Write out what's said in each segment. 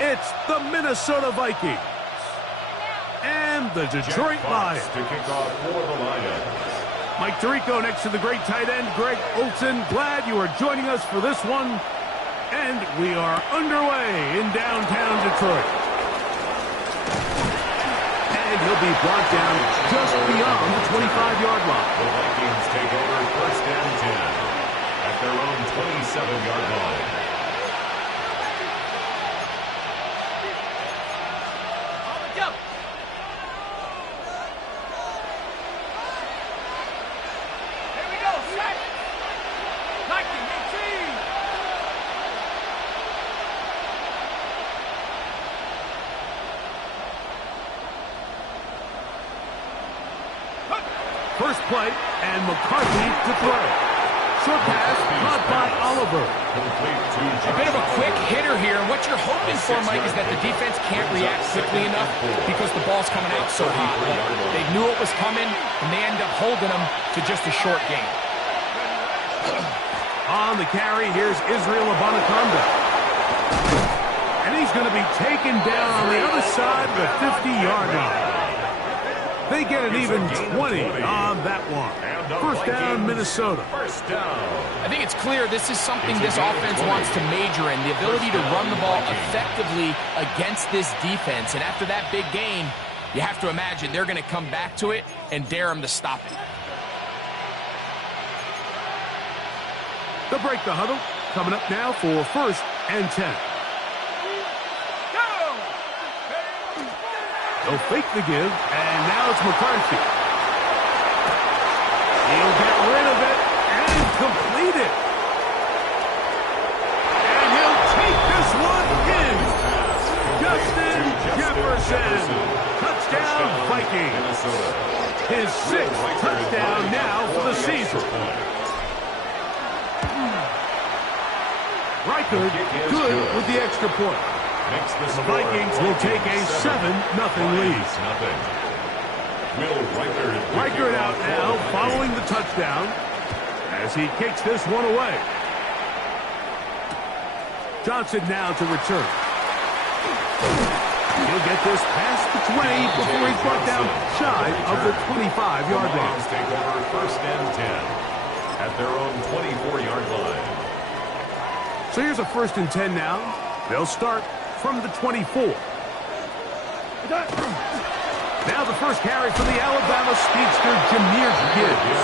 It's the Minnesota Vikings and the Detroit Lions. To kick off for the Lions. Mike Tirico next to the great tight end, Greg Olsen. Glad you are joining us for this one. And we are underway in downtown Detroit. And he'll be brought down just beyond the 25-yard line. The Vikings take over first and 10 at their own 27-yard line. First play, and McCarthy to throw. Short pass, caught by Oliver. A bit of a quick hitter here. What you're hoping for, Mike, is that the defense can't react quickly enough because the ball's coming out so hot. They knew it was coming, and they end up holding them to just a short gain. On the carry, here's Israel Abanaconda. And he's going to be taken down on the other side of the 50-yard line. They get an even 20 on that one. First down, Minnesota. First down. I think it's clear this is something this offense wants to major in, the ability to run the ball effectively against this defense. And after that big gain, you have to imagine they're going to come back to it and dare them to stop it. They'll break the huddle. Coming up now for first and 10. They'll fake the give, and now it's McCarthy. He'll get rid of it and complete it. And he'll take this one in. Justin Jefferson. Touchdown, Vikings. His sixth touchdown now for the season. Reichard good with the extra point. The Vikings will take a 7-0 lead. Reichard out now following the touchdown as he kicks this one away. Johnson now to return. He'll get this past the 20 before he's brought down shy of the 25-yard line. Take over first and 10 at their own 24-yard line. So here's a first and 10 now. They'll start from the 24. Now the first carry for the Alabama speedster, Jahmyr Gibbs.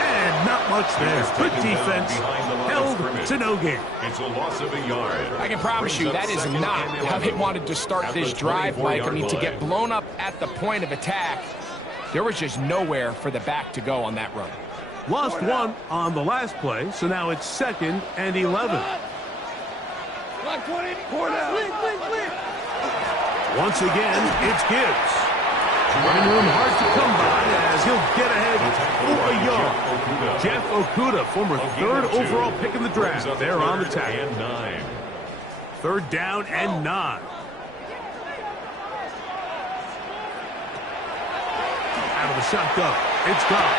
And not much there. Good defense. Held to no gain. It's a loss of a yard. I can promise you that is not how they wanted to start this drive, Mike. I mean, to get blown up at the point of attack, there was just nowhere for the back to go on that run. Lost one on the last play, so now it's second and 11. Once again, it's Gibbs. Running room hard to come by as he'll get ahead for a yard. Jeff Okudah, former third overall pick in the draft, there on the tackle. Third down and 9. Out of the shotgun, it's gone.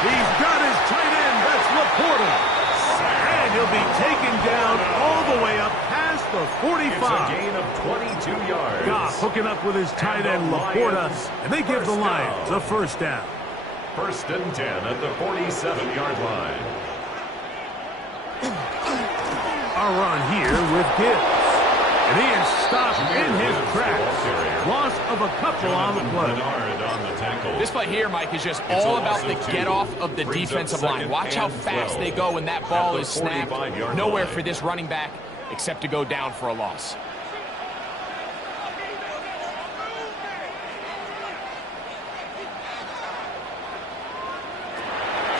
He's got his tight end, that's Laporta. And he'll be taken down all the way up past the 45. It's a gain of 22 yards. Goff hooking up with his tight end, Laporta, and they give the Lions a first down. First and 10 at the 47-yard line. A run here with Gibbs. And he is stopped in his tracks. Loss of a couple on the play. This play here, Mike, is just all about the get-off of the defensive line. Watch how fast they go when that ball is snapped. Nowhere for this running back except to go down for a loss.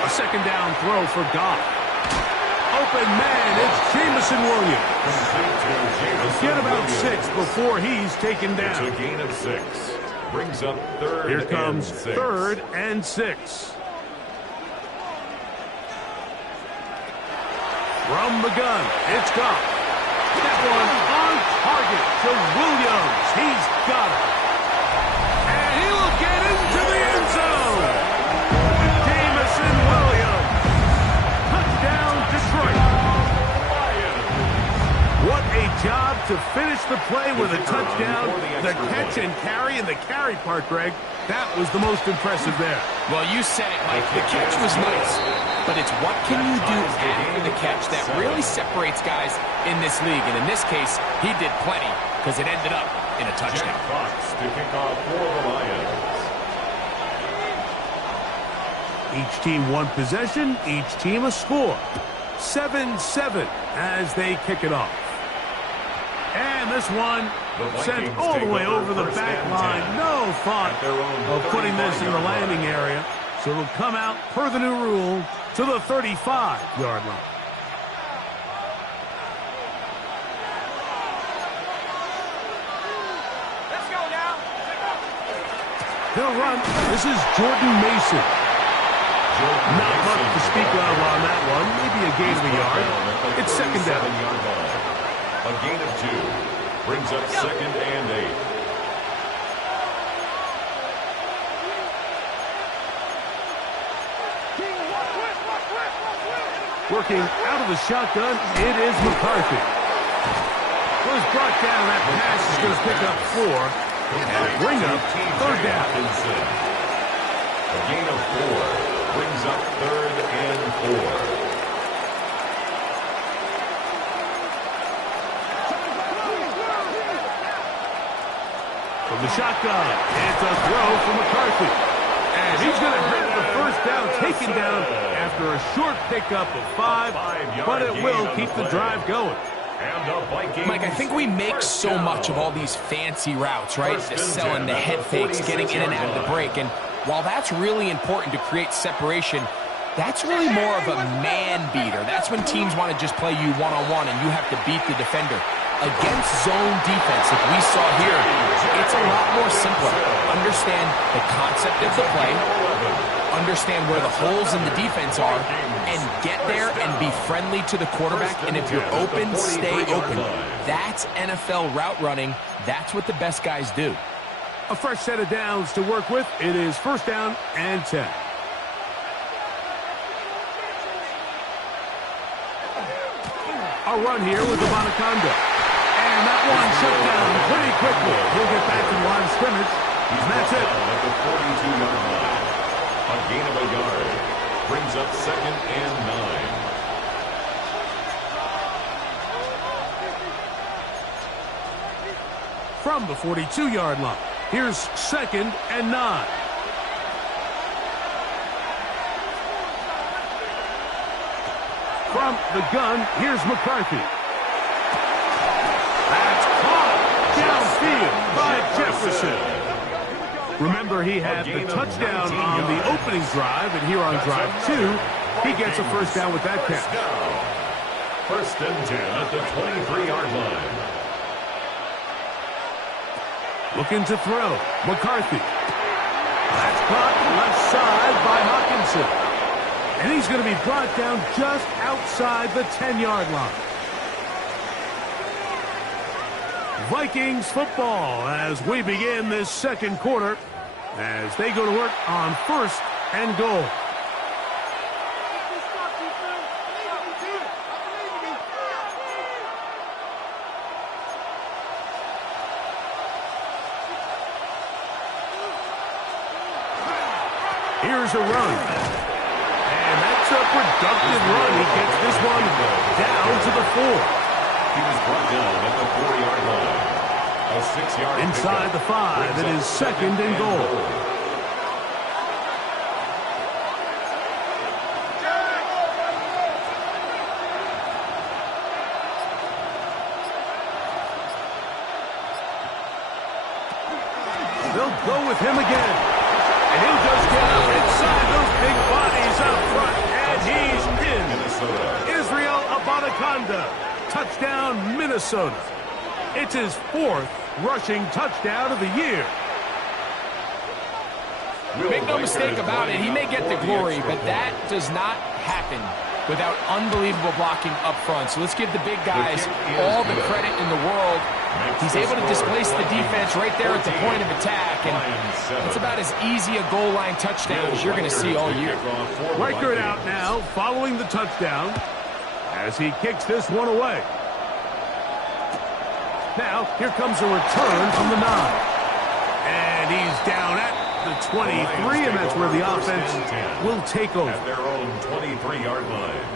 A second down throw for Goff. Open man, it's Jameson Williams. Get about 6 before he's taken down. It's a gain of 6. Brings up third. Here comes and 6. third and 6. From the gun, it's Goff. That one on target to Williams. He's got it. And he'll get into the end zone. Jameson Williams. Touchdown, Detroit. What a job to finish the play with a touchdown. The catch and carry, and the carry part, Greg, that was the most impressive there. Well, you said it, Mike. The catch was nice, but it's what can you do after the catch that really separates guys in this league. And in this case, he did plenty because it ended up in a touchdown. Fox to kick off for the Lions. Each team one possession, each team a score. 7-7 as they kick it off. And this one sent all the way over the back line. No thought of putting this in the landing area. So it'll come out, per the new rule, to the 35-yard line. Let's go now. They'll run. This is Jordan Mason. Not much to speak of on that one. Maybe a gain of a yard. It's second down. A gain of 2 brings up second and 8. Working out of the shotgun, it is McCarthy. Was brought down. That pass is going to pick up 4 and bring up third down. A gain of 4 brings up third and 4. From the shotgun, it's a throw from McCarthy. And he's going to get the first down, taken down after a short pickup of 5, but it will keep the drive going. Mike, I think we make so much of all these fancy routes, right? The selling, the head fakes, getting in and out of the break. And while that's really important to create separation, that's really more of a man beater. That's when teams want to just play you one-on-one and you have to beat the defender. Against zone defense, like we saw here, it's a lot more simpler. Understand the concept of the play, understand where the holes in the defense are, and get there and be friendly to the quarterback. And if you're open, stay open. That's NFL route running. That's what the best guys do. A fresh set of downs to work with. It is first down and 10. A run here with the Anaconda. And that one shut down pretty quickly. He'll get back to the line of scrimmage. And that's it. At the 42-yard line. A gain of a yard brings up second and 9. From the 42-yard line, here's second and 9. From the gun, here's McCarthy. That's caught downfield by Jefferson. Remember, he had the touchdown on the opening drive, and here on drive 2, he gets a first down with that catch. First and 10 at the 23-yard line. Looking to throw. McCarthy. That's caught left side by Hawkinson. And he's going to be brought down just outside the 10-yard line. Vikings football as we begin this second quarter as they go to work on first and goal. Here's a run. And that's a productive run. He gets this one down to the 4. He was brought down at the 4-yard line. A 6-yard inside the 5. It is second and goal. They'll go with him again. And he'll just get up inside those big bodies up front. And he's in. Israel Abanikanda. Touchdown, Minnesota. It's his 4th rushing touchdown of the year. Make no mistake about it, he may get the glory, but that does not happen without unbelievable blocking up front. So let's give the big guys all the credit in the world. He's able to displace the defense right there at the point of attack, and it's about as easy a goal line touchdown as you're going to see all year. Record out now following the touchdown as he kicks this one away. Now, here comes a return from the 9. And he's down at the 23, and that's where the offense will take over. At their own 23-yard line.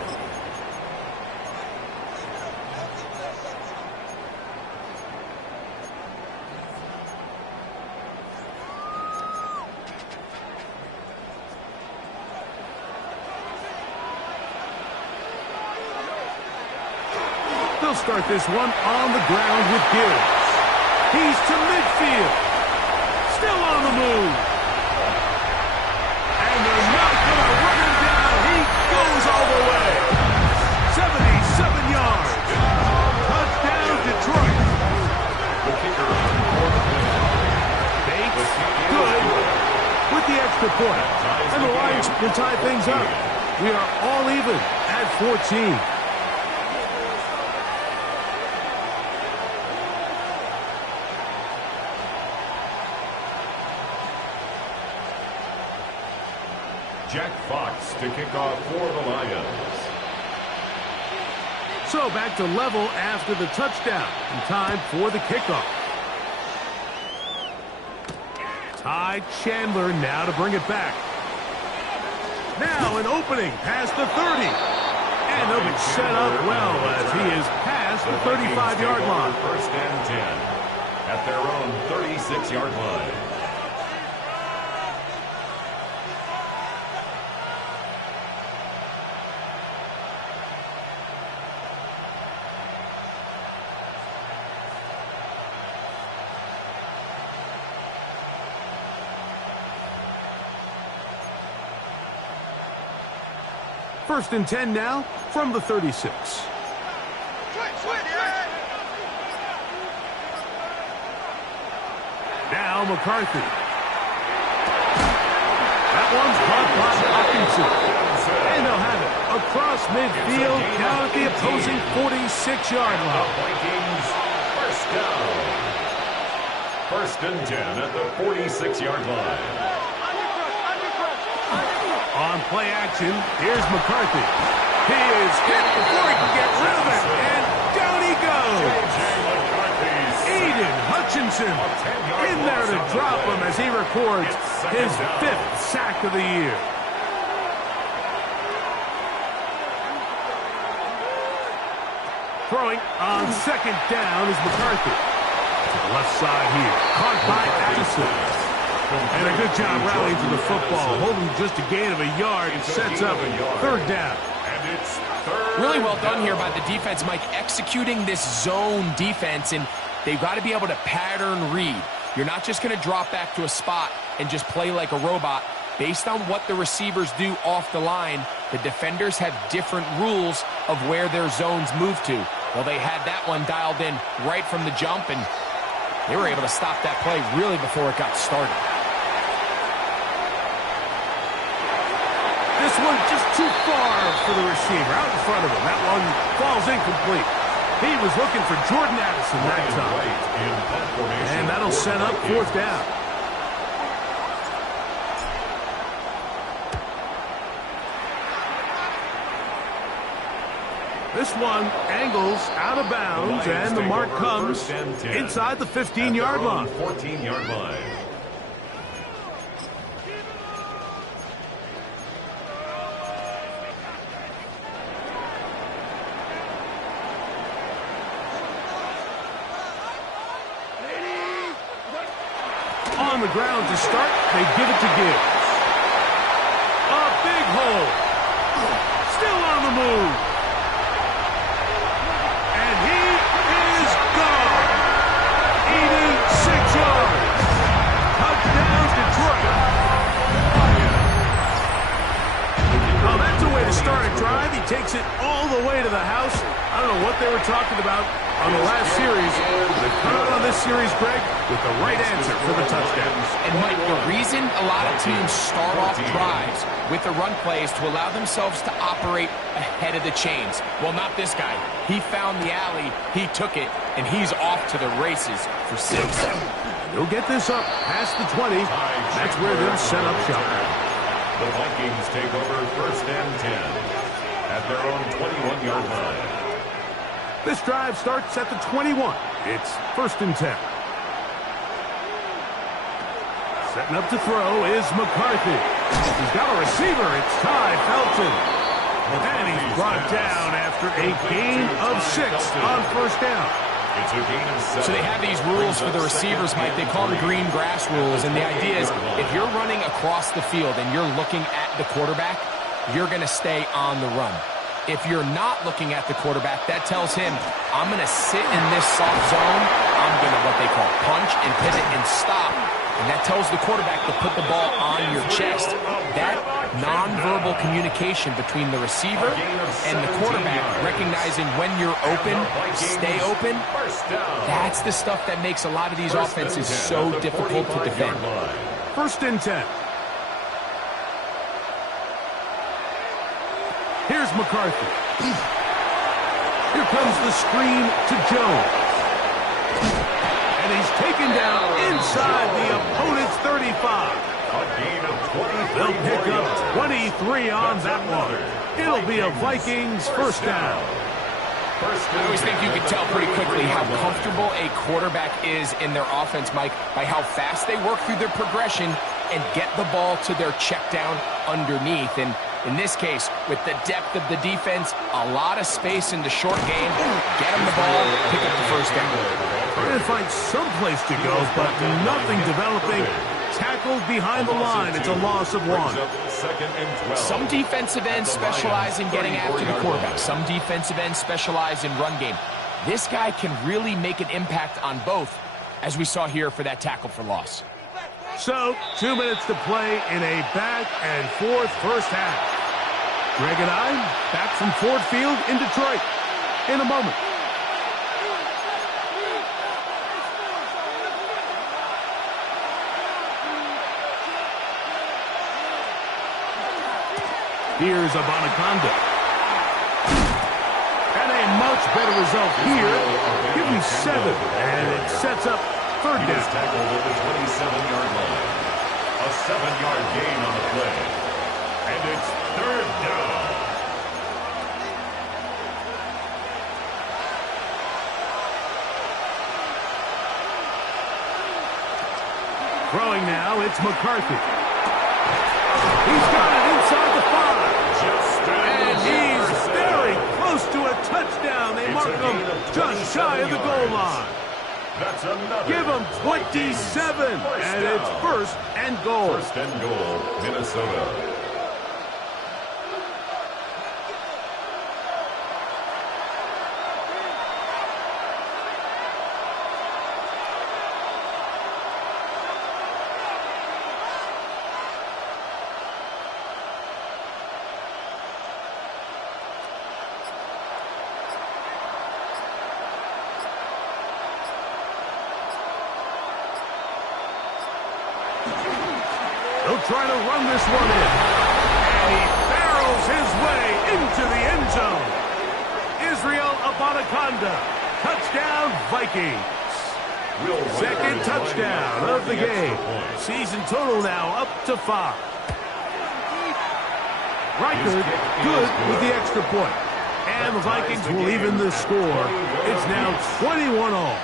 They'll start this one on the ground with Gibbs. He's to midfield. Still on the move. And they're not going to run him down. He goes all the way. 77 yards. Touchdown, Detroit. Bates, good, with the extra point. And the Lions will tie things up. We are all even at 14. Jack Fox to kick off for the Lions. So back to level after the touchdown. And time for the kickoff. Ty Chandler now to bring it back. Now an opening past the 30. And they'll be set up well as he is past the 35-yard line. First and 10 at their own 36-yard line. First and 10 now from the 36. Now McCarthy. That one's caught by Hopkinson. And they'll have it across midfield down at the opposing 46-yard line. Vikings first down. First and 10 at the 46-yard line. On play action, here's McCarthy. He is hit before he can get rid of it, and down he goes. Aiden Hutchinson in there to drop him as he records his 5th sack of the year. Throwing on second down is McCarthy. To the left side here, caught by Addison. And a good job rallying to the football, holding just a gain of a yard, and sets up third down. And it's third. Really well done here by the defense, Mike, executing this zone defense, and they've got to be able to pattern read. You're not just going to drop back to a spot and just play like a robot. Based on what the receivers do off the line, the defenders have different rules of where their zones move to. Well, they had that one dialed in right from the jump, and they were able to stop that play really before it got started. This one just too far for the receiver, out in front of him. That one falls incomplete. He was looking for Jordan Addison that time. And that'll set up fourth down. This one angles out of bounds, and the mark comes inside the 15-yard line. 14-yard line. On the ground to start, they give it to Gibbs. A big hole. Still on the move. And he is gone. 86 yards. Touchdown, Detroit. Oh, that's a way to start a drive. He takes it all the way to the house. I don't know what they were talking about on the last series. They come out on this series, Greg, with the right answer for the touchdown. And Mike, the reason a lot of teams start off drives with the run plays to allow themselves to operate ahead of the chains. Well, not this guy. He found the alley, he took it, and he's off to the races for 6. He'll get this up past the 20. That's where they'll set up shop. The Vikings take over first and 10 at their own 21-yard line. This drive starts at the 21. It's 1st and 10. Setting up to throw is McCarthy. He's got a receiver. It's Ty Felton. And he's brought down after a gain of 6 on 1st down. It's a gain of 7. So they have these rules for the receivers, Mike. They call them green grass rules. And the idea is if you're running across the field and you're looking at the quarterback, you're going to stay on the run. If you're not looking at the quarterback, that tells him, I'm going to sit in this soft zone. I'm going to what they call punch and pivot and stop. And that tells the quarterback to put the ball on your chest. That nonverbal communication between the receiver and the quarterback, recognizing when you're open, stay open, that's the stuff that makes a lot of these offenses so difficult to defend. 1st and 10. Here's McCarthy. Here comes the screen to Jones. And he's taken down inside the opponent's 35. A gain of 23. They'll pick up 23 on that one. It'll be a Vikings 1st down. I always think you can tell pretty quickly how comfortable a quarterback is in their offense, Mike, by how fast they work through their progression and get the ball to their check down underneath. And in this case, with the depth of the defense, a lot of space in the short game, get them the ball, pick up the 1st down. Trying to find some place to go, but nothing developing. Tackled behind the line. It's a loss of 1. 2nd and 12. Some defensive ends specialize in getting after the quarterback. Some defensive ends specialize in run game. This guy can really make an impact on both, as we saw here for that tackle for loss. So, 2 minutes to play in a back and forth 1st half. Greg and I back from Ford Field in Detroit in a moment. Here's Abanaconda. And a much better result here. Give me 7, and it sets up 3rd He is down. tackled at the 27-yard line. A 7-yard gain on the play. And it's 3rd down. Throwing now, it's McCarthy. He's got it inside the 5. And he's very close to a touchdown. They mark him just shy of the goal line. That's another. Give him 27, and it's 1st and goal. 1st and goal, Minnesota. They'll try to run this one in. And he barrels his way into the end zone. Israel Abanaconda. Touchdown, Vikings. 2nd touchdown of the game. Season total now up to 5. Reichard good with the extra point. And the Vikings will even the score. It's now 21-all.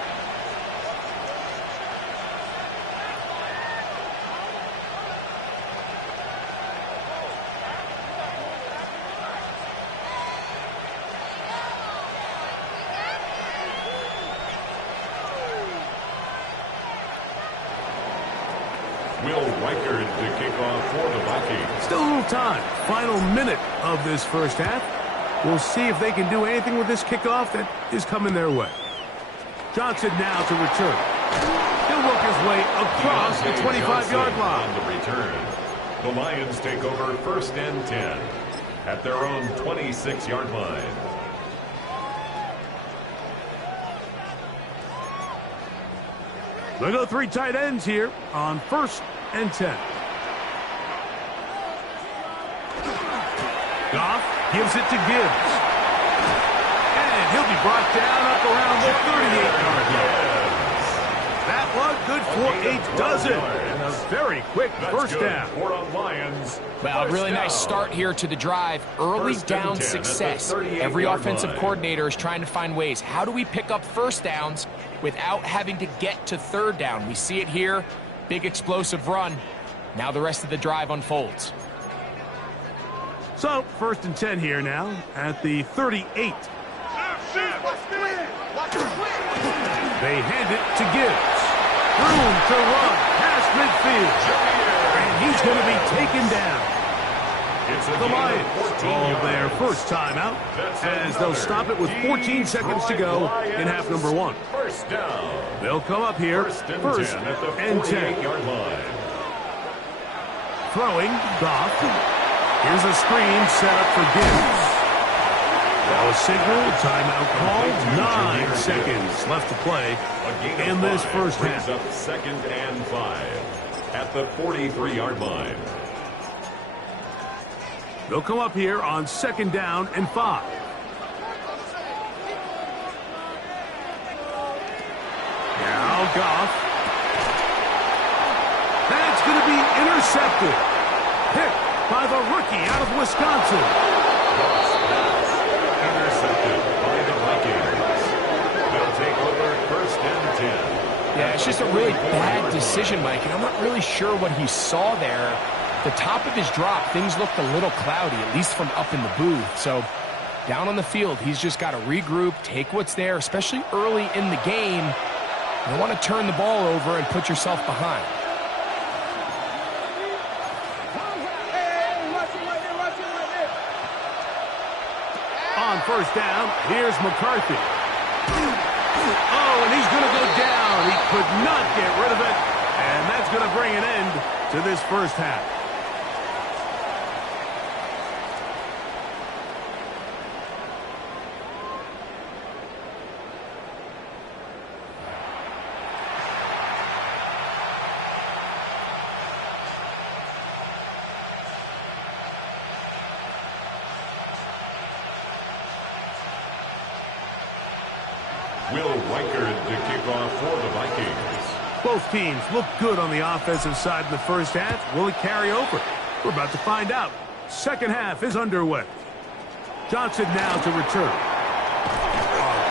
Will Reichard to kick off for the Vikings. Still a little time. Final minute of this 1st half. We'll see if they can do anything with this kickoff that is coming their way. Johnson now to return. He'll work his way across the 25-yard line. On the return, the Lions take over 1st and 10 at their own 26-yard line. They go 3 tight ends here on 1st and 10. Goff gives it to Gibbs. And he'll be brought down up around the 38-yard line. That one good for a dozen. And a very quick 1st down. For a Lions. Well, a really nice start here to the drive. Early down success. Every offensive coordinator is trying to find ways. How do we pick up 1st downs without having to get to third down. We see it here, big explosive run. Now the rest of the drive unfolds. So, 1st and 10 here now at the 38. They hand it to Gibbs. Room to run past midfield. And he's going to be taken down. The Lions call their first timeout as they'll stop it with 14 seconds to go in half number 1. They'll come up here, 1st and 10. Throwing, Goff. Here's a screen set up for Gibbs. That was signal, timeout called. 9 seconds left to play in this first half. Up 2nd and 5 at the 43-yard line. They'll come up here on 2nd down and 5. Now Goff. That's going to be intercepted. Picked by the rookie out of Wisconsin. Intercepted by the Vikings. They'll take over 1st and 10. Yeah, it's just a really bad decision, Mike, and I'm not really sure what he saw there. The top of his drop, things looked a little cloudy, at least from up in the booth. So down on the field, he's just got to regroup, take what's there, especially early in the game. You don't want to turn the ball over and put yourself behind. On 1st down, here's McCarthy. Oh, and he's going to go down. He could not get rid of it, and that's going to bring an end to this first half. Will Reichard to kick off for the Vikings. Both teams look good on the offensive side in the first half. Will it carry over? We're about to find out. Second half is underway. Johnson now to return. A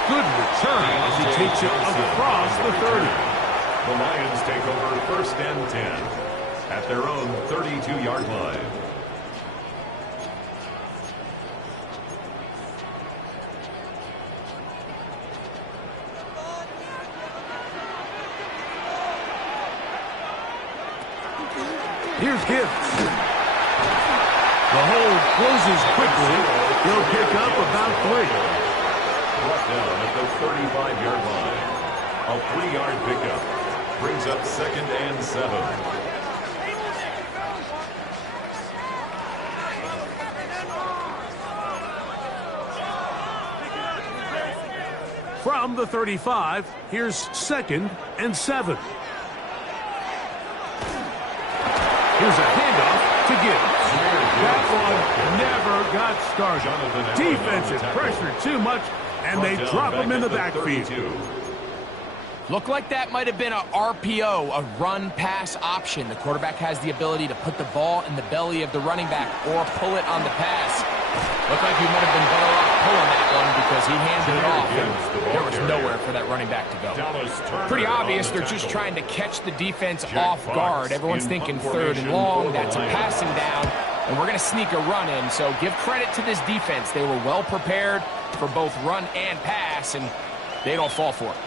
good return as he takes it across the 30. The Lions take over 1st and 10 at their own 32-yard line. Here's Gibbs. The hold closes quickly. He'll pick up about 3. Brought down at the 35-yard line. A 3-yard pickup brings up 2nd and 7. From the 35, here's 2nd and 7. Here's a handoff to Gibbs. That one never got started. Defensive pressure too much, and they drop him in the backfield. Looked like that might have been a RPO, a run-pass option. The quarterback has the ability to put the ball in the belly of the running back or pull it on the pass. Looked like he might have been better off pulling that one because he handed it off, and there was nowhere for that running back to go. Pretty obvious they're just trying to catch the defense off guard. Everyone's thinking 3rd and long. That's a passing down, and we're going to sneak a run in. So give credit to this defense. They were well prepared for both run and pass, and they don't fall for it.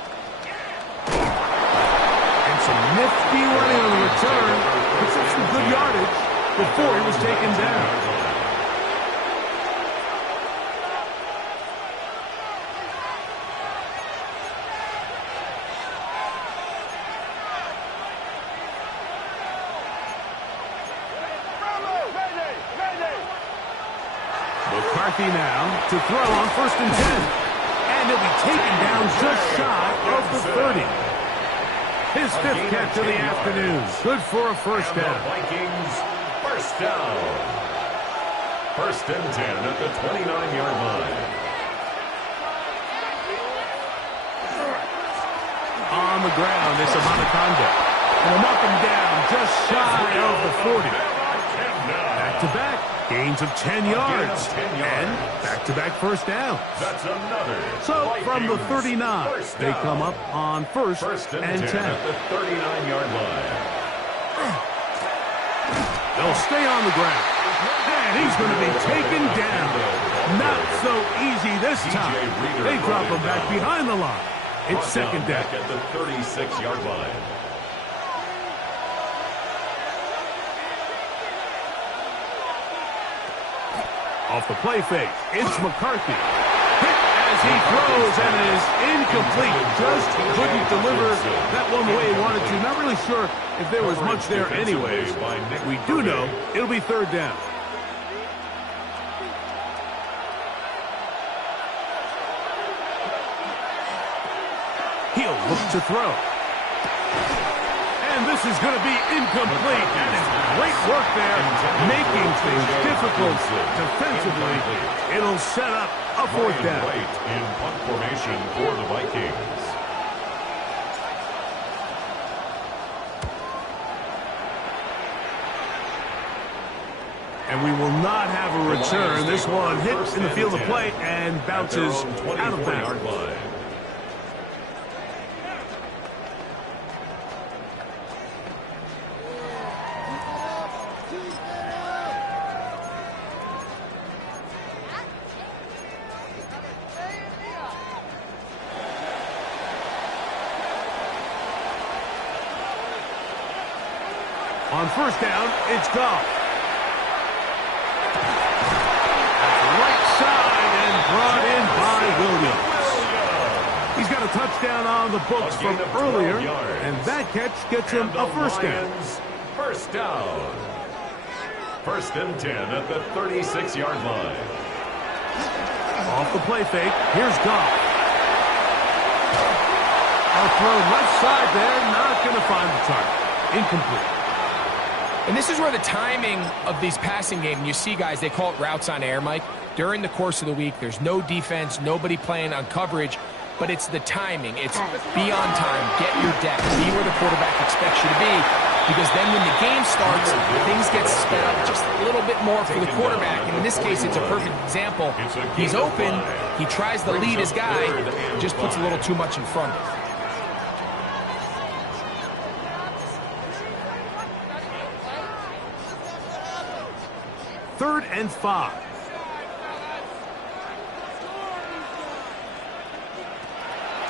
And some nifty running on the return. Picks up some good yardage before he was taken down. McCarthy now to throw on 1st and 10. And he'll be taken down just shy of the 30. His 5th catch of the afternoon. Good for a first down. Vikings, first down. 1st and 10 at the 29-yard line. On the ground, it's a conduct. And he'll knock him down just shy of the 40. That Back-to-back gains of 10 yards. And back-to-back first down. That's another. So from the Vikings 39, first they down. come up on first and 10. At the 39-yard line. They'll stay on the ground. And he's going to be taken down. Not so easy this time. They drop him back behind the line. It's second down. Back at the 36-yard line. Off the play fake, it's McCarthy. Hit as he throws, and it is incomplete. Just couldn't deliver that one the way he wanted to. Not really sure if there was much there anyways. We do know it'll be third down. He'll look to throw. And this is going to be incomplete. That is great work there, making things difficult defensively. It'll set up a fourth down. Right in punt formation for the Vikings. And we will not have a return. This one hits in the field of play and bounces out of bounds. On first down, it's Goff. Right side and brought in by Williams. He's got a touchdown on the books from earlier, and that catch gets him a first down. First down. First and 10 at the 36-yard line. Off the play fake, here's Goff. A throw left side there, not going to find the target. Incomplete. And this is where the timing of these passing games, you see guys, they call it routes on air, Mike. During the course of the week, there's no defense, nobody playing on coverage, but it's the timing. It's be on time, get your depth, be where the quarterback expects you to be, because then when the game starts, things get sped up just a little bit more for the quarterback. And in this case, it's a perfect example. He's open, he tries to lead his guy, just puts a little too much in front of him. Third and 5.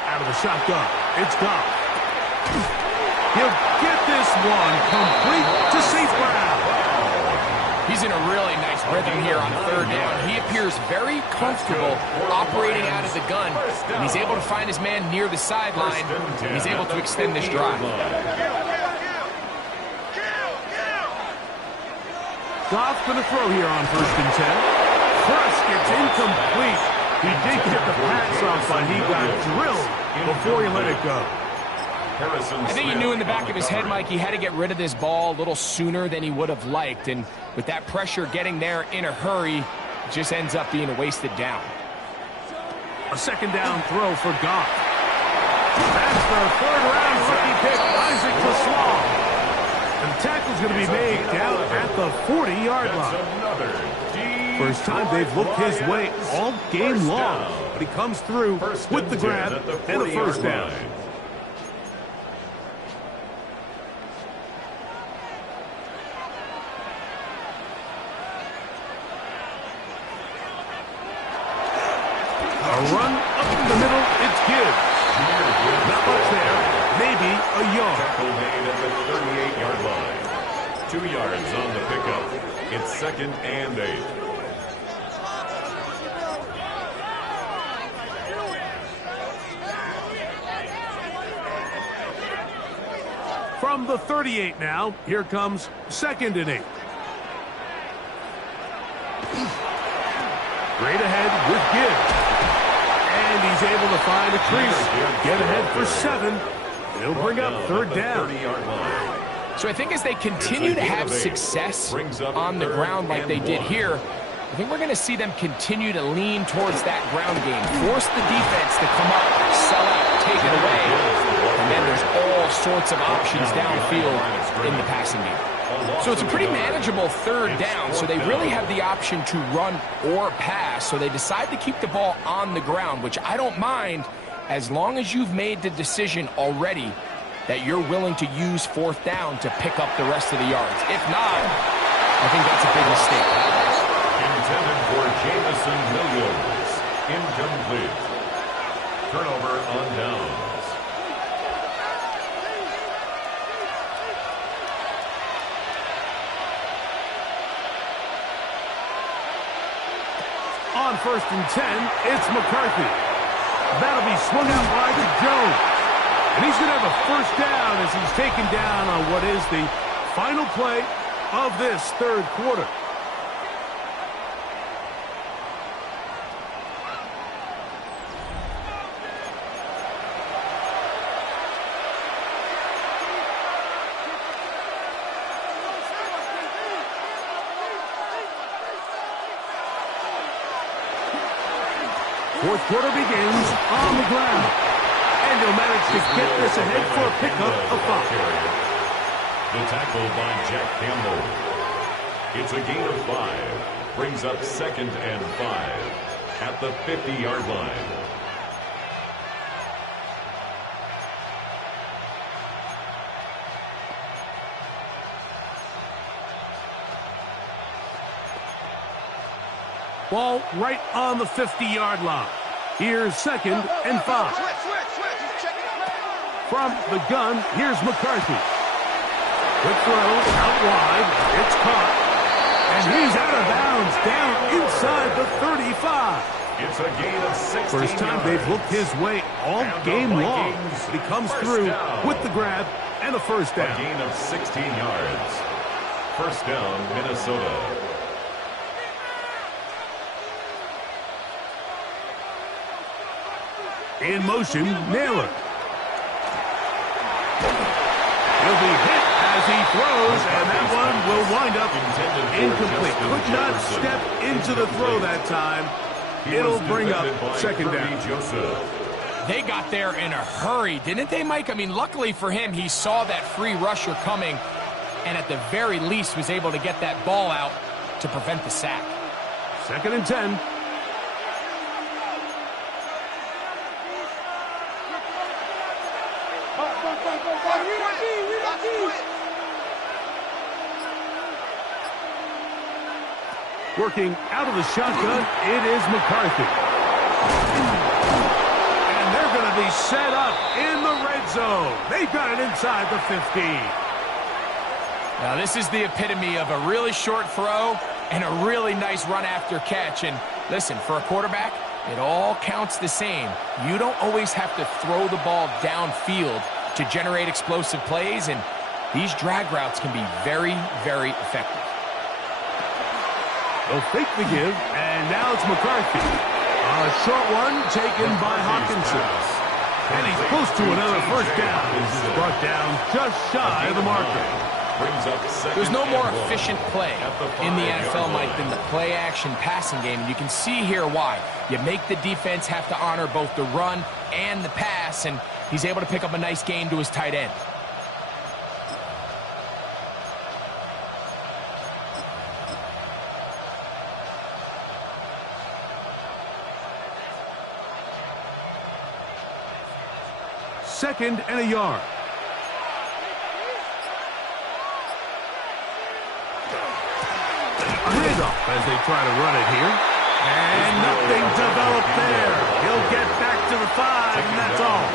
Out of the shotgun, it's Goff. He'll get this one complete to St. Brown. He's in a really nice rhythm here on third down. He appears very comfortable operating out of the gun, and he's able to find his man near the sideline, and he's able to extend this drive. Goff's going to throw here on first and 10. First, it's incomplete. He did get the pass off, but he got drilled before he let it go. I think he knew in the back of his head, Mike, he had to get rid of this ball a little sooner than he would have liked. And with that pressure getting there in a hurry, it just ends up being a wasted down. A second down throw for Goff. That's the third-round rookie pick, Isaac LaSlaw. And the tackle's going to be made down at the 40-yard line. First time they've looked his way all game long, but he comes through with the grab and a first down. A run up the middle, it's Gibbs. Not much there, maybe a yard. Tackle made at the 38-yard line. 2 yards on the pickup. It's second and 8. From the 38 now, here comes second and 8. Straight ahead with Gibbs. And he's able to find a crease. Get ahead for 7. They'll bring up third down. So I think as they continue to have success on the ground like they did here, I think we're going to see them continue to lean towards that ground game. Force the defense to come up, sell out, take it away. And then there's all sorts of options downfield in the passing game. So it's a pretty manageable third down, so they really have the option to run or pass, so they decide to keep the ball on the ground, which I don't mind as long as you've made the decision already that you're willing to use fourth down to pick up the rest of the yards. If not, I think that's a big mistake. Intended for Jamison Williams. Incomplete. Turnover on downs. On 1st and 10, it's McCarthy. That'll be swung out wide to Jones. And he's going to have a first down as he's taken down on what is the final play of this third quarter. Fourth quarter begins on the ground. And he'll manage to get this ahead for a pickup of 5. The tackle by Jack Campbell. It's a gain of 5. Brings up 2nd and 5 at the 50-yard line. Ball right on the 50-yard line. Here's 2nd and 5. From the gun, here's McCarthy. Quick throw out wide. It's caught. And he's out of bounds down inside the 35. It's a gain of 16 First time yards. they've looked his way all And game the long. Vikings He comes first through down. with the grab and a first A down. gain of 16 yards. First down, Minnesota. In motion, Naylor. He'll be hit as he throws, and that one will wind up incomplete. Could not step into the throw that time. It'll bring up second down. They got there in a hurry, didn't they, Mike? I mean, luckily for him, he saw that free rusher coming and at the very least was able to get that ball out to prevent the sack. 2nd and 10. Working out of the shotgun, it is McCarthy. And they're going to be set up in the red zone. They've got it inside the 15. Now, this is the epitome of a really short throw and a really nice run after catch. And listen, for a quarterback, it all counts the same. You don't always have to throw the ball downfield to generate explosive plays, and these drag routes can be very, very effective. They'll fake the give, and now it's McCarthy. A short one taken by Hawkinson. And he's close to another first down. This is brought down just shy of the marker. There's no more efficient play in the NFL, Mike, than the play-action passing game. And you can see here why. You make the defense have to honor both the run and the pass, and he's able to pick up a nice gain to his tight end. Second and a yard. A handoff as they try to run it here. And nothing developed there. He'll get back to the 5, and that's all.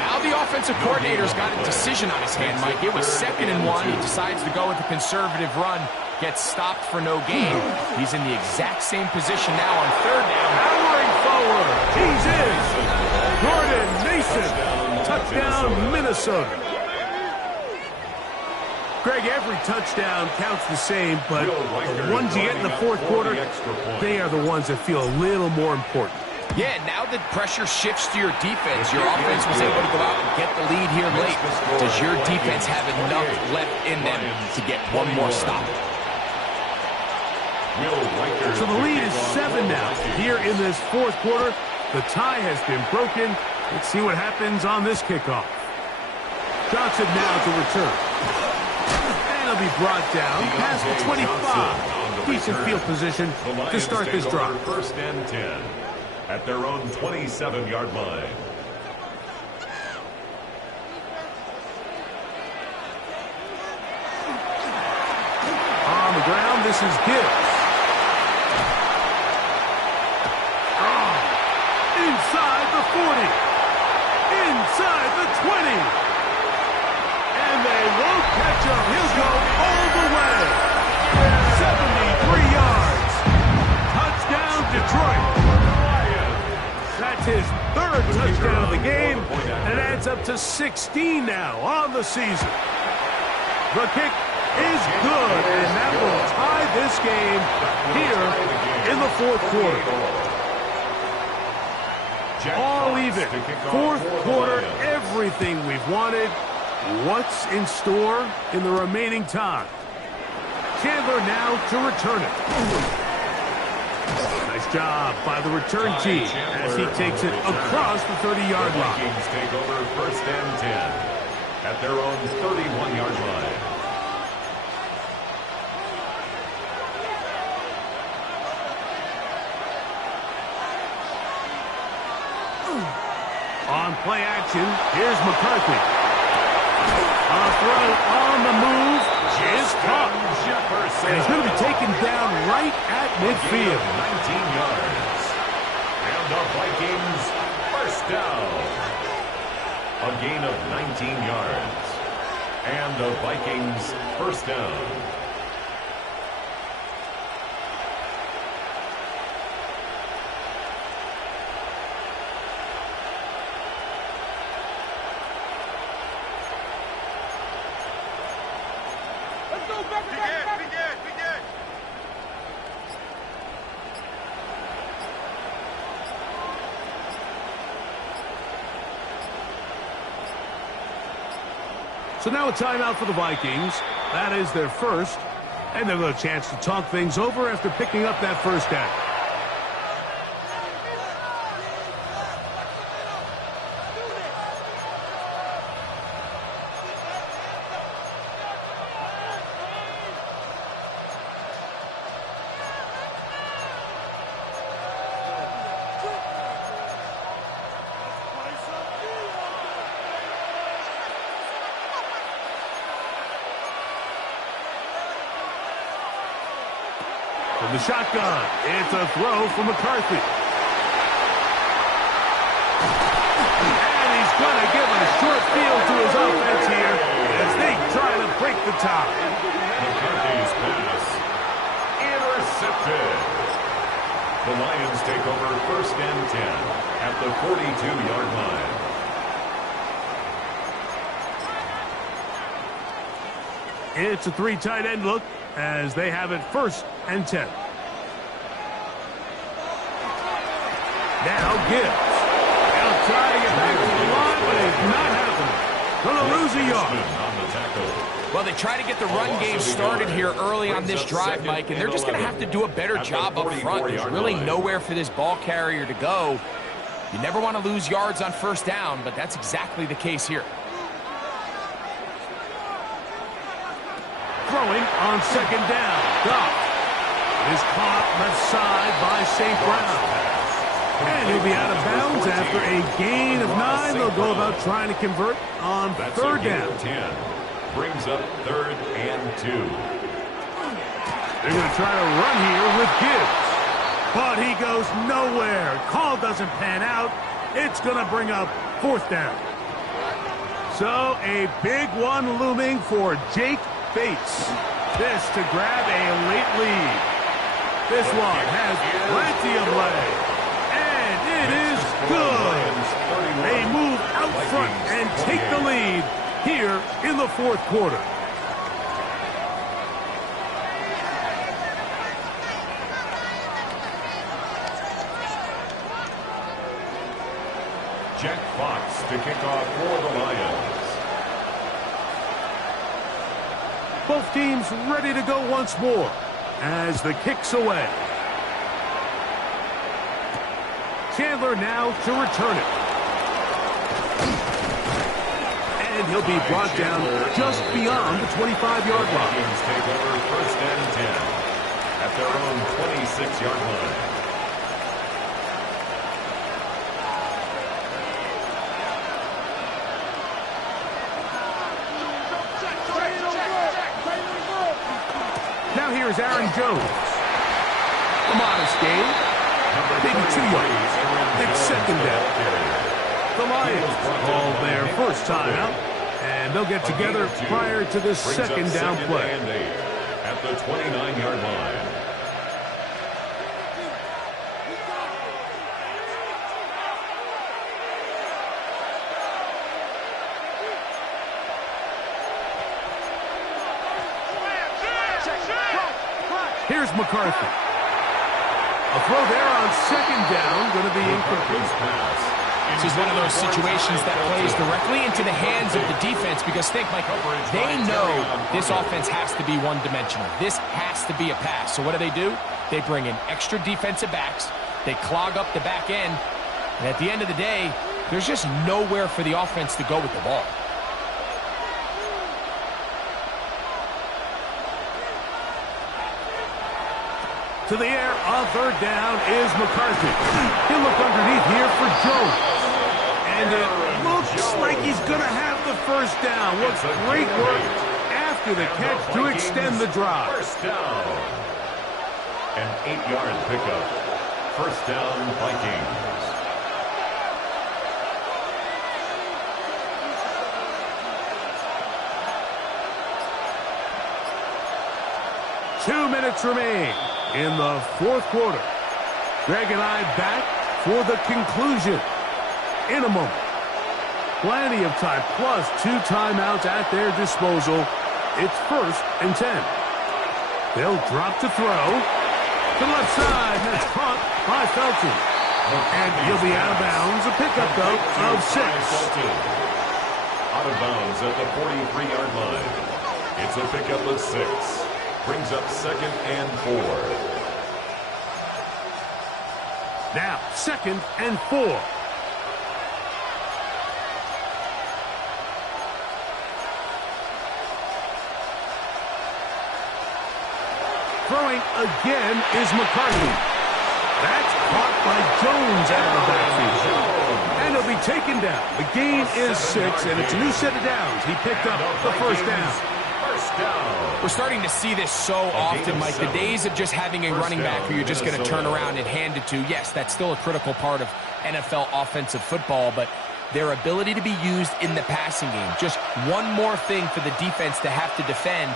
Now the offensive coordinator's got a decision on his hand, Mike. It was 2nd and 1. He decides to go with a conservative run. Gets stopped for no gain. He's in the exact same position now on 3rd down. Powering forward. He's in. Jordan Mason. Touchdown, Minnesota. Greg, every touchdown counts the same, but the ones you get in the fourth quarter, they are the ones that feel a little more important. Yeah, now that pressure shifts to your defense, your offense was able to go out and get the lead here late. Does your defense have enough left in them to get one more stop? So the lead is 7 now. Here in this fourth quarter, the tie has been broken. Let's see what happens on this kickoff. Johnson now to return. he'll be brought down past the 25. Decent field position to start this drive. First and 10 at their own 27-yard line. On the ground, this is Gibbs. Inside the 40. Inside the 20. And they won't catch him. He'll go all the way. 73 yards. Touchdown, Detroit. That's his third touchdown of the game. And it adds up to 16 now on the season. The kick is good, and that will tie this game here in the fourth quarter. All even. Fourth quarter, everything we've wanted. What's in store in the remaining time? Chandler now to return it. Nice job by the return team as he takes it across the 30-yard line. Vikings take over first and 10 at their own 31-yard line. On play action, here's McCarthy. A throw on the move is caught. And he's going to be taken down right at midfield. 19 yards. And the Vikings first down. A gain of 19 yards. And the Vikings first down. So now a timeout for the Vikings. That is their first. And they'll get a chance to talk things over after picking up that first down. From the shotgun, it's a throw for McCarthy. And he's going to give a short field to his offense here as they try to break the tie. McCarthy's pass intercepted. The Lions take over first and 10 at the 42-yard line. It's a three tight end look as they have it first and 10. Now Gibbs. They'll try to get back to the line, but it's not happening. Going to lose a yard. On the tackle. Well, they try to get the run game started here early on this drive, Mike, and they're just going to have to do a better job up front. There's really nowhere for this ball carrier to go. You never want to lose yards on first down, but that's exactly the case here. Throwing on second down. Goff is caught left side by St. Brown. And he'll be out of bounds after a gain of 9. They'll go about trying to convert on third down. 10. Brings up third and 2. They're going to try to run here with Gibbs. But he goes nowhere. Call doesn't pan out. It's going to bring up fourth down. So a big one looming for Jake Bates. This to grab a late lead. This one has plenty of leg. And it is good. They move out front and take the lead here in the fourth quarter. Jack Fox to kick off for the Lions. Both teams ready to go once more as the kick's away. Chandler now to return it. And and he'll be brought down just beyond the 25-yard line. Vikings take over 1st and 10 at their own 26-yard line. Now here's Aaron Jones. A modest gain. Maybe 2 yards. It's 2nd down. The Lions call their first timeout, and they'll get together prior to this 2nd down play. At the 29-yard line. Here's McCarthy. A throw there on 2nd down, going to be incomplete. This is one of those situations that plays directly into the hands of the defense because think, Mike, they know this offense has to be one-dimensional. This has to be a pass. So what do? They bring in extra defensive backs. They clog up the back end. And at the end of the day, there's just nowhere for the offense to go with the ball. To the air on 3rd down is McCarthy. He'll look underneath here for Jones. And it looks like he's going to have the 1st down. What great work after the catch to extend the drive. 1st down. An 8-yard pickup. 1st down, Vikings. Two minutes remain in the 4th quarter. Greg and I back for the conclusion in a moment. Plenty of time, plus 2 timeouts at their disposal. It's 1st and 10. They'll drop to throw. To the left side, that's caught by Felton. And he'll be out of bounds. A pickup, though, of 6. Out of bounds at the 43-yard line. It's a pickup of 6. Brings up 2nd and 4. Now, 2nd and 4. Throwing again is McCarthy. That's caught by Jones out of the backfield. And he'll be taken down. The gain is 6, and it's a new set of downs. He picked up the 1st down. We're starting to see this so often, Mike. The days of just having a running back who you're just going to turn around and hand it to, yes, that's still a critical part of NFL offensive football, but their ability to be used in the passing game. Just one more thing for the defense to have to defend.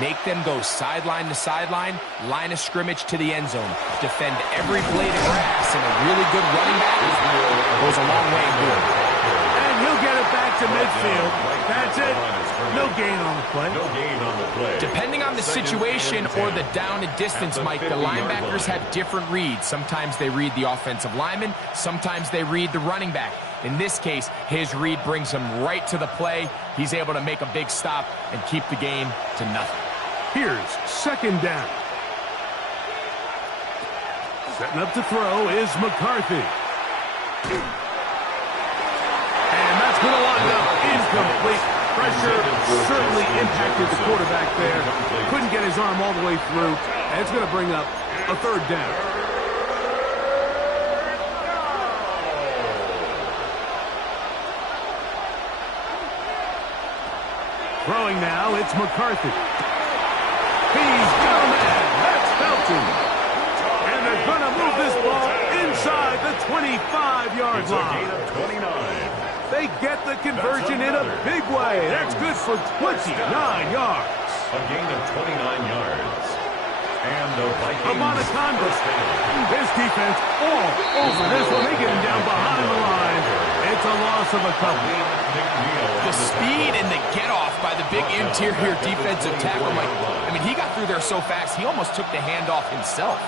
Make them go sideline to sideline, line of scrimmage to the end zone. Defend every blade of grass, and a really good running back goes a long way in doing it. And he'll get it back to midfield. That's it. No gain on the play. No gain on the play. Depending on the situation or the down and distance, Mike, the linebackers have different reads. Sometimes they read the offensive lineman. Sometimes they read the running back. In this case, his read brings him right to the play. He's able to make a big stop and keep the game to nothing. Here's 2nd down. Setting up to throw is McCarthy. And that's going to line up incomplete. Pressure certainly impacted the quarterback there. Couldn't get his arm all the way through. And it's going to bring up a 3rd down. Throwing now, it's McCarthy. He's got a man. That's Felton. And they're going to move this ball inside the 25-yard line. It's a gain of 29. They get the conversion in a big way. That's good for 29 yards. A gain of 29 yards. And the Vikings. Amonaconda. This defense all over this one. They get him down behind the line. It's a loss of a couple. The speed and the get-off by the big interior defensive tackle, Mike. I mean, he got through there so fast, he almost took the handoff himself.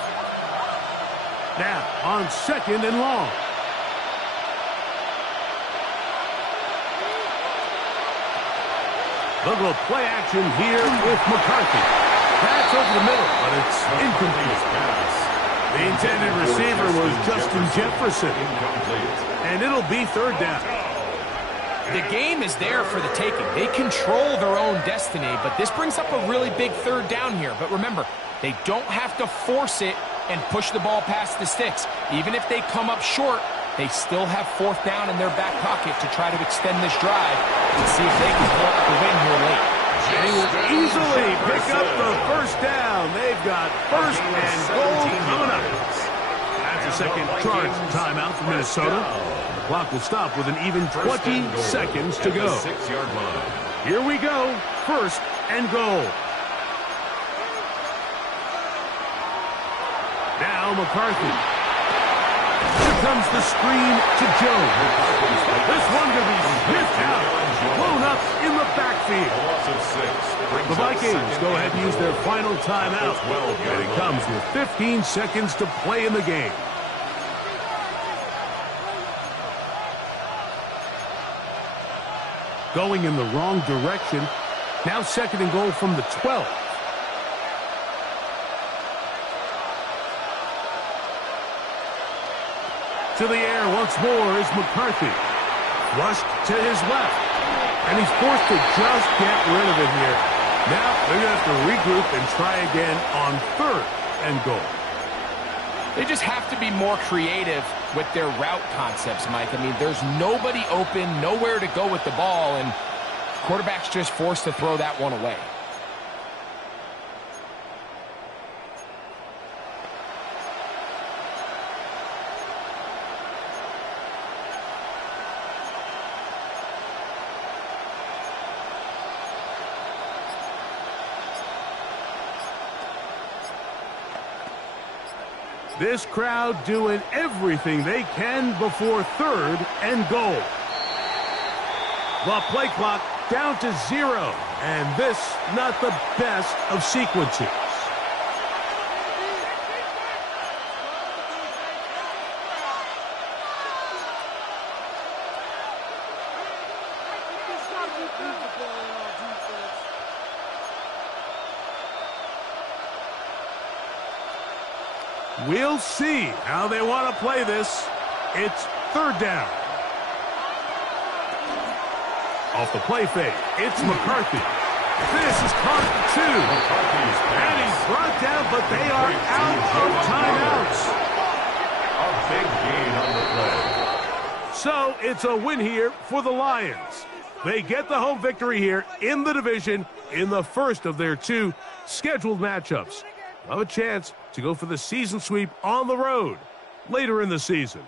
Now, on 2nd and long. A little play action here with McCarthy. That's over the middle, but it's incomplete. The intended receiver was Justin Jefferson. And it'll be 3rd down. The game is there for the taking. They control their own destiny, but this brings up a really big third down here. But remember, they don't have to force it and push the ball past the sticks. Even if they come up short, they still have fourth down in their back pocket to try to extend this drive and see if they can pull up the win here late. They will easily pick up the first down. They've got first and goal coming up. That's a second charge timeout for Minnesota. The clock will stop with an even 20 seconds to go. 6-yard line. Here we go. First and goal. Now McCarthy. Here comes the screen to Jones. This one to be sniffed out. Blown up in the backfield. The Vikings go ahead and use their final timeout. And it comes with 15 seconds to play in the game. Going in the wrong direction. Now second and goal from the 12. To the air once more is McCarthy. Rushed to his left. And he's forced to just get rid of it here. Now they're going to have to regroup and try again on third and goal. They just have to be more creative with their route concepts, Mike. I mean, there's nobody open, nowhere to go with the ball, and quarterback's just forced to throw that one away. This crowd doing everything they can before third and goal. The play clock down to 0, and this not the best of sequences. We'll see how they want to play this. It's third down. Off the play fake, it's McCarthy. This is caught 2. And he's brought down, but they are out of timeouts. A big gain on the play. So it's a win here for the Lions. They get the home victory here in the division in the first of their 2 scheduled matchups. Have a chance to go for the season sweep on the road later in the season.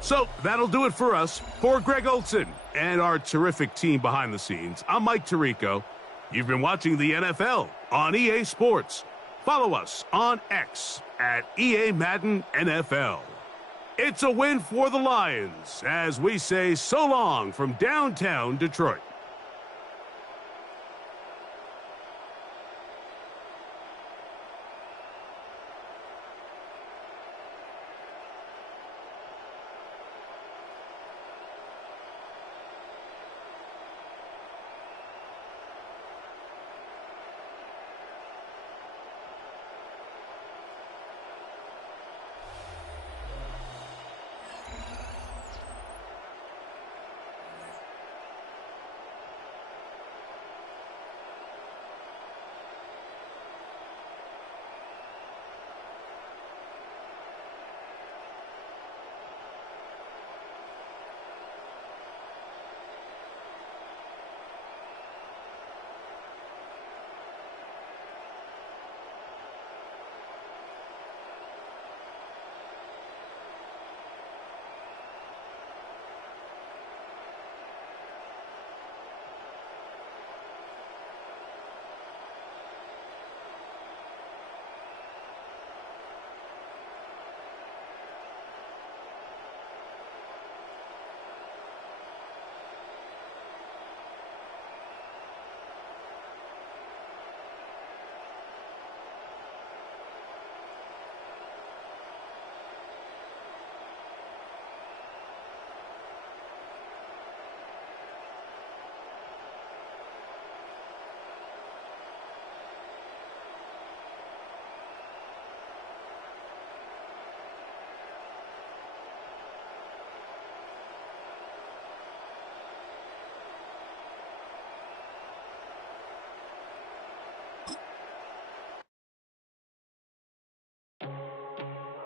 So that'll do it for us. For Greg Olson and our terrific team behind the scenes, I'm Mike Tirico. You've been watching the NFL on EA Sports. Follow us on X at EA Madden NFL. It's a win for the Lions as we say so long from downtown Detroit.